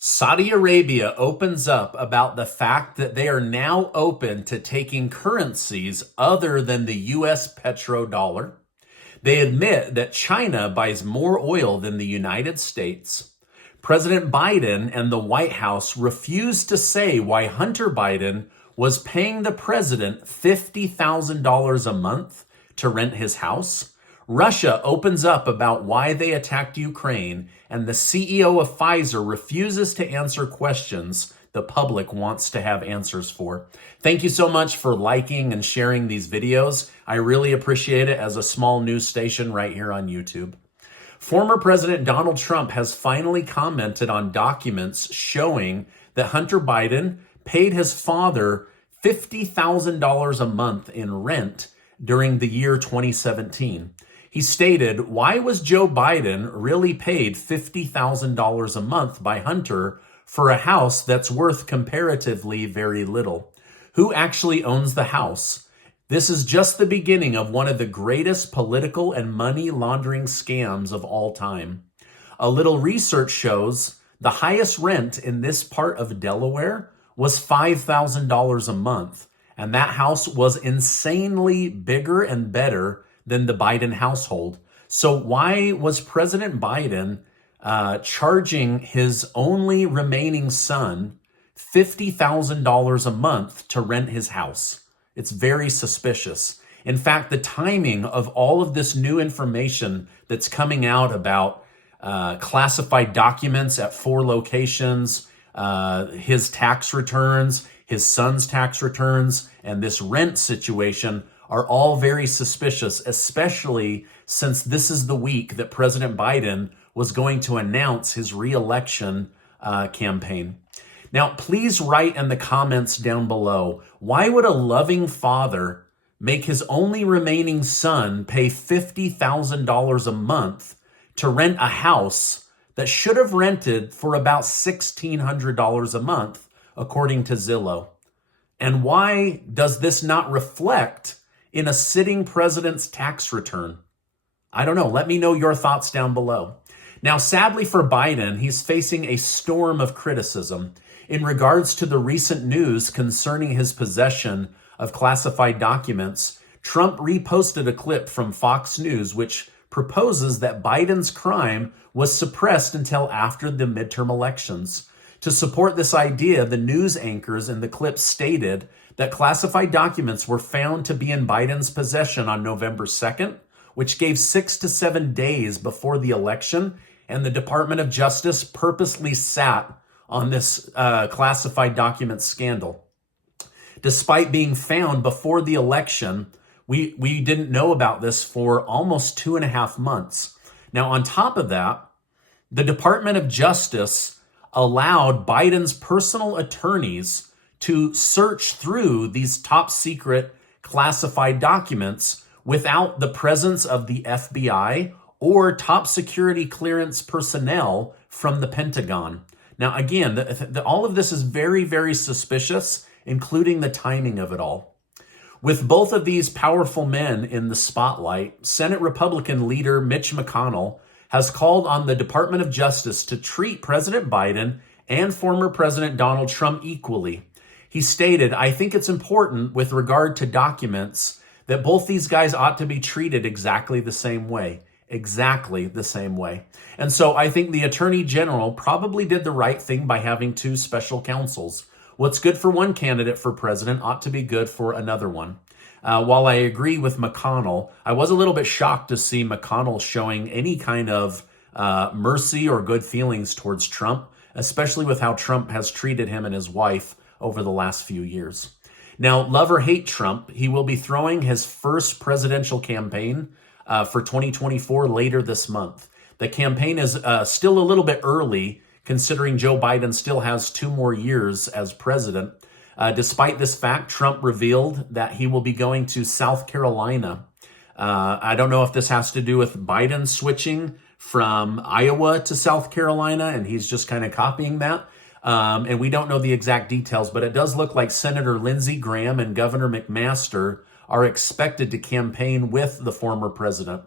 Saudi Arabia opens up about the fact that they are now open to taking currencies other than the US petrodollar. They admit that China buys more oil than the United States. President Biden and the White House refused to say why Hunter Biden was paying the president $50,000 a month to rent his house. Russia opens up about why they attacked Ukraine, and the CEO of Pfizer refuses to answer questions the public wants to have answers for. Thank you so much for liking and sharing these videos. I really appreciate it as a small news station right here on YouTube. Former President Donald Trump has finally commented on documents showing that Hunter Biden paid his father $50,000 a month in rent during the year 2017. He stated, "Why was Joe Biden really paid $50,000 a month by Hunter for a house that's worth comparatively very little? Who actually owns the house? This is just the beginning of one of the greatest political and money laundering scams of all time." A little research shows the highest rent in this part of Delaware was $5,000 a month, and that house was insanely bigger and better than the Biden household. So why was President Biden charging his only remaining son $50,000 a month to rent his house? It's very suspicious. In fact, the timing of all of this new information that's coming out about classified documents at 4 locations, his tax returns, his son's tax returns, and this rent situation are all very suspicious, especially since this is the week that President Biden was going to announce his re-election campaign. Now, please write in the comments down below, why would a loving father make his only remaining son pay $50,000 a month to rent a house that should have rented for about $1,600 a month, according to Zillow? And why does this not reflect in a sitting president's tax return? I don't know. Let me know your thoughts down below. Now, sadly for Biden, he's facing a storm of criticism in regards to the recent news concerning his possession of classified documents. Trump reposted a clip from Fox News, which proposes that Biden's crime was suppressed until after the midterm elections. To support this idea, the news anchors in the clip stated that classified documents were found to be in Biden's possession on November 2nd, which gave 6 to 7 days before the election, and the Department of Justice purposely sat on this classified document scandal. Despite being found before the election, we didn't know about this for almost 2.5 months. Now, on top of that, the Department of Justice allowed Biden's personal attorneys to search through these top secret classified documents without the presence of the FBI or top security clearance personnel from the Pentagon. Now, again, all of this is very, very suspicious, including the timing of it all. With both of these powerful men in the spotlight, Senate Republican leader Mitch McConnell has called on the Department of Justice to treat President Biden and former President Donald Trump equally. He stated, "I think it's important with regard to documents that both these guys ought to be treated exactly the same way." Exactly the same way. And so I think the Attorney General probably did the right thing by having 2 special counsels. What's good for one candidate for president ought to be good for another one. While I agree with McConnell, I was a little bit shocked to see McConnell showing any kind of mercy or good feelings towards Trump, especially with how Trump has treated him and his wife over the last few years. Now, love or hate Trump, he will be throwing his first presidential campaign for 2024 later this month. The campaign is still a little bit early, considering Joe Biden still has 2 more years as president. Despite this fact, Trump revealed that he will be going to South Carolina. I don't know if this has to do with Biden switching from Iowa to South Carolina, and he's just kind of copying that. And we don't know the exact details, but it does look like Senator Lindsey Graham and Governor McMaster are expected to campaign with the former president.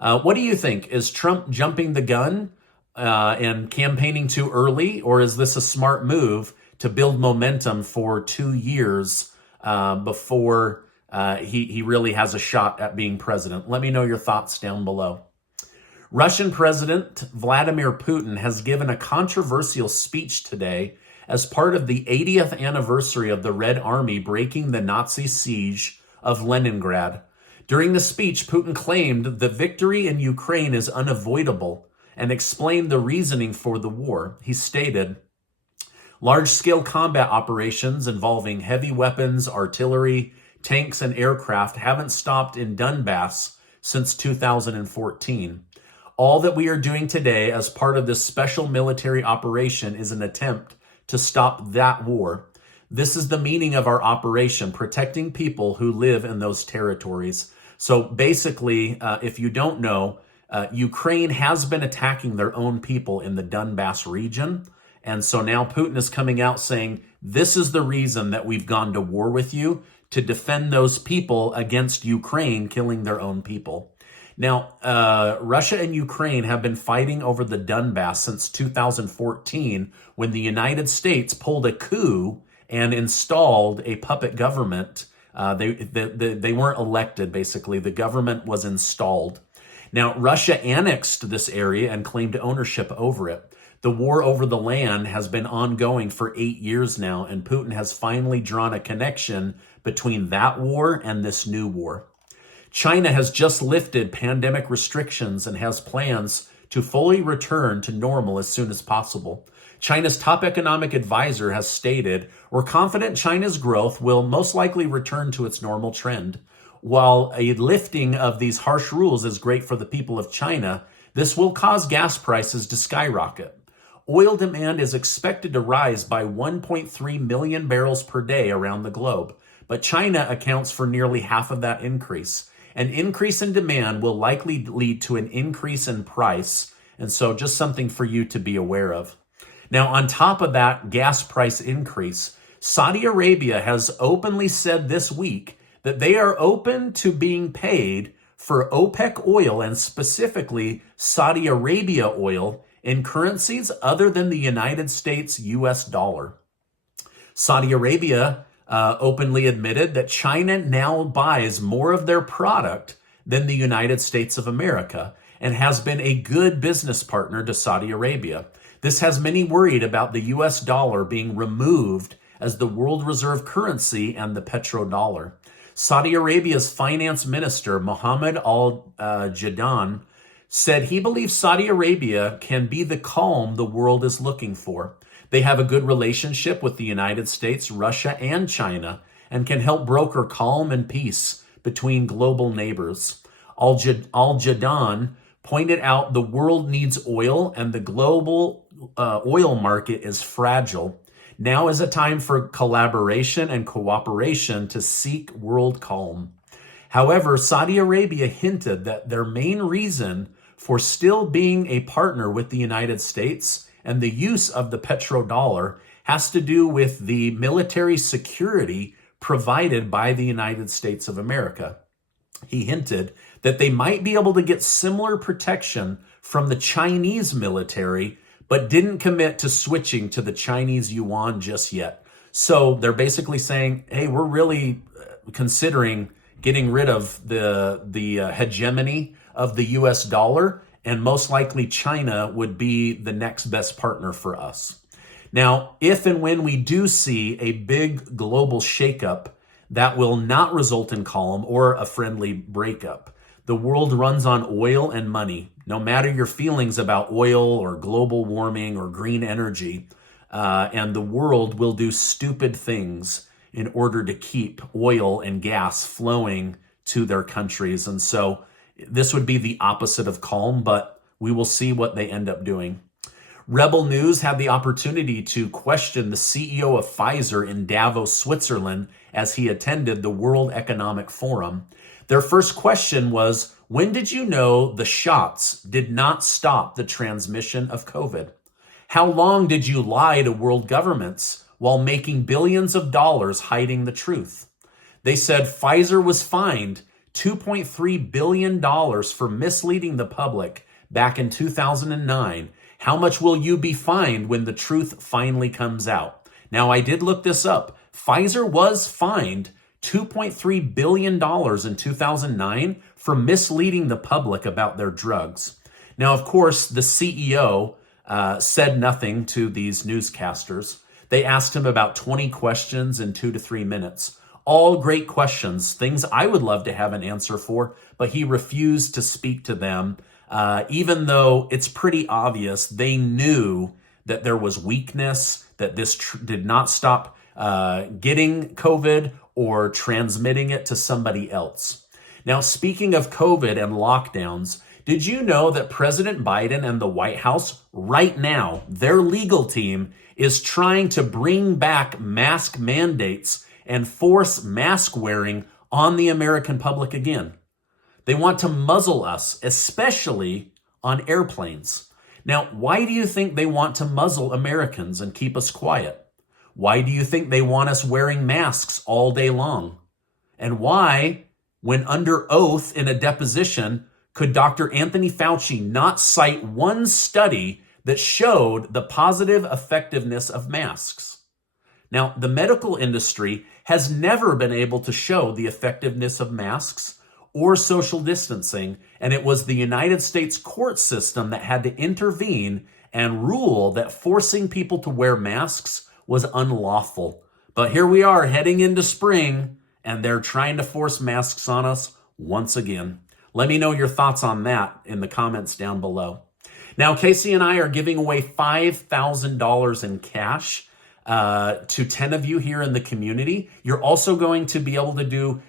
What do you think? Is Trump jumping the gun and campaigning too early, or is this a smart move to build momentum for 2 years before he really has a shot at being president? Let me know your thoughts down below. Russian President Vladimir Putin has given a controversial speech today as part of the 80th anniversary of the Red Army breaking the Nazi siege of Leningrad. During the speech, Putin claimed the victory in Ukraine is unavoidable and explained the reasoning for the war. He stated, large-scale combat operations involving heavy weapons, artillery, tanks, and aircraft haven't stopped in Donbass since 2014. All that we are doing today as part of this special military operation is an attempt to stop that war. This is the meaning of our operation, protecting people who live in those territories. So basically, if you don't know, Ukraine has been attacking their own people in the Donbass region. And so now Putin is coming out saying, this is the reason that we've gone to war with you, to defend those people against Ukraine killing their own people. Now, Russia and Ukraine have been fighting over the Donbass since 2014, when the United States pulled a coup and installed a puppet government. They weren't elected, basically. The government was installed. Now, Russia annexed this area and claimed ownership over it. The war over the land has been ongoing for 8 years now, and Putin has finally drawn a connection between that war and this new war. China has just lifted pandemic restrictions and has plans to fully return to normal as soon as possible. China's top economic advisor has stated, we're confident China's growth will most likely return to its normal trend. While a lifting of these harsh rules is great for the people of China, this will cause gas prices to skyrocket. Oil demand is expected to rise by 1.3 million barrels per day around the globe, but China accounts for nearly half of that increase. An increase in demand will likely lead to an increase in price, and so just something for you to be aware of. Now, on top of that gas price increase, Saudi Arabia has openly said this week that they are open to being paid for OPEC oil, and specifically Saudi Arabia oil, in currencies other than the United States US dollar. Saudi Arabia openly admitted that China now buys more of their product than the United States of America, and has been a good business partner to Saudi Arabia. This has many worried about the US dollar being removed as the world reserve currency and the petrodollar. Saudi Arabia's finance minister, Mohammad Al-Jadaan, said he believes Saudi Arabia can be the calm the world is looking for. They have a good relationship with the United States, Russia, and China, and can help broker calm and peace between global neighbors. Al-Jadaan pointed out the world needs oil and the global oil market is fragile. Now is a time for collaboration and cooperation to seek world calm. However, Saudi Arabia hinted that their main reason for still being a partner with the United States and the use of the petrodollar has to do with the military security provided by the United States of America. He hinted that they might be able to get similar protection from the Chinese military, but didn't commit to switching to the Chinese yuan just yet. So they're basically saying, hey, we're really considering getting rid of the hegemony of the US dollar, and most likely China would be the next best partner for us. Now, if and when we do see a big global shakeup, that will not result in calm or a friendly breakup. The world runs on oil and money. No matter your feelings about oil or global warming or green energy, and the world will do stupid things in order to keep oil and gas flowing to their countries. And so this would be the opposite of calm, but we will see what they end up doing. Rebel News had the opportunity to question the CEO of Pfizer in Davos, Switzerland, as he attended the World Economic Forum. Their first question was, when did you know the shots did not stop the transmission of COVID? How long did you lie to world governments while making billions of dollars hiding the truth? They said Pfizer was fined $2.3 billion for misleading the public back in 2009, How much will you be fined when the truth finally comes out? Now, I did look this up. Pfizer was fined $2.3 billion in 2009 for misleading the public about their drugs. Now, of course, the CEO said nothing to these newscasters. They asked him about 20 questions in 2 to 3 minutes. All great questions, things I would love to have an answer for, but he refused to speak to them, even though it's pretty obvious they knew that there was weakness, that this did not stop getting COVID or transmitting it to somebody else. Now, speaking of COVID and lockdowns, did you know that President Biden and the White House right now, their legal team is trying to bring back mask mandates and force mask wearing on the American public again? They want to muzzle us, especially on airplanes. Now, why do you think they want to muzzle Americans and keep us quiet? Why do you think they want us wearing masks all day long? And why, when under oath in a deposition, could Dr. Anthony Fauci not cite one study that showed the positive effectiveness of masks? Now, the medical industry has never been able to show the effectiveness of masks or social distancing, and it was the United States court system that had to intervene and rule that forcing people to wear masks was unlawful. But here we are heading into spring, and they're trying to force masks on us once again. Let me know your thoughts on that in the comments down below. Now, Casey and I are giving away $5,000 in cash to 10 of you here in the community. You're also going to be able to do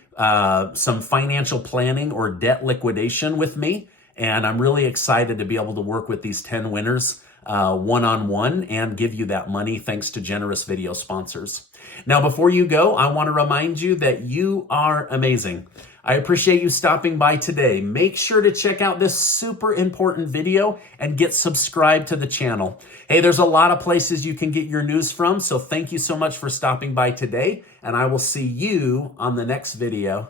some financial planning or debt liquidation with me. And I'm really excited to be able to work with these 10 winners one-on-one and give you that money thanks to generous video sponsors. Now, before you go, I want to remind you that you are amazing. I appreciate you stopping by today. Make sure to check out this super important video and get subscribed to the channel. Hey, there's a lot of places you can get your news from, so thank you so much for stopping by today, and I will see you on the next video.